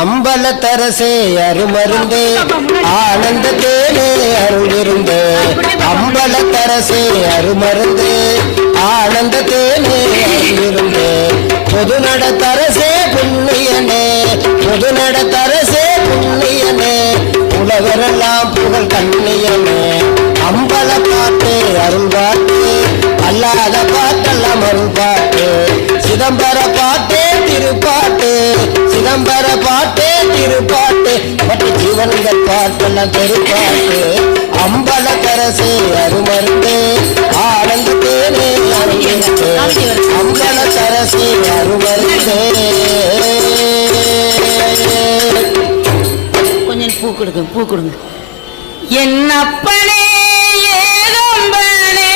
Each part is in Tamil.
அம்பலத்தரசே அருமருந்தே ஆனந்த தேனே அருளிருந்தே அம்பலத்தரசே அருமருந்தே ஆனந்த தேனே அருளிருந்தே பொதுநடத்தரசே புண்ணியனே பொதுநடத்தரசே புண்ணியனே உலகரெல்லாம் புகழ் கண்ணியனே அம்பல பாட்டு அருள் பாட்டு அல்லாத பாட்டெல்லாம் அருள் பாட்டு சிதம்பர பாட்டே திருப்பாட்டு சிதம்பர பாட்டே திருப்பாட்டு மற்ற ஜீவன்கள் பாட்டெல்லாம் பெருப்பாட்டு அம்பலத்தரசே அருமருந்தே ஆனந்த தேனே அருளிருந்தே அம்பலத்தரசே அருமருந்தே. கொஞ்சம் பூ கொடுங்க பூ கொடுங்க. என்னப்பனே ஏகம்பனே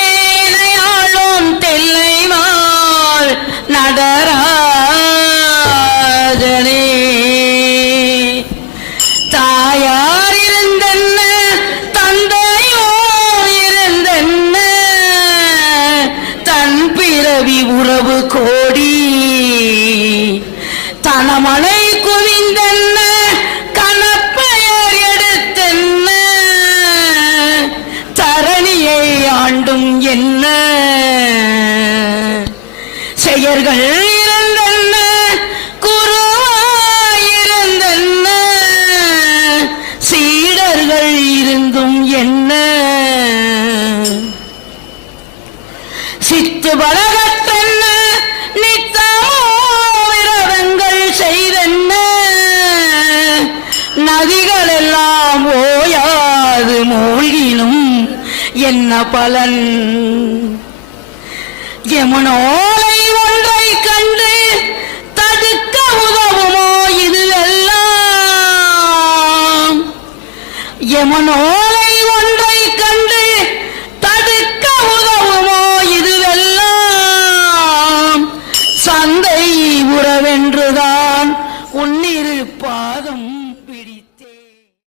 நயாளும் தெல்லைமாள் நடராஜனே தாயார் இருந்தென்ன தந்தையோ இருந்தென்ன தன் பிறவி உறவு கோடி தனமலை குவிந்தென்ன கணப்பெயர் எடுத்தென்ன தரணியை ஆண்டும் என்ன செயர்கள் இருந்தென்ன குருவாயிருந்தென்ன சீடர்கள் இருந்தும் என்ன சித்து பலகத்தென்ன நித்தமோ விரதங்கள் செய்தென்ன நதிகள் எல்லாம் ஓயாது மூழ்கினும் என்ன பலன் யமுனோலை ஒன்றை கண்டு தடுக்க உதவுமோ இது எல்லாம் யமுனோலை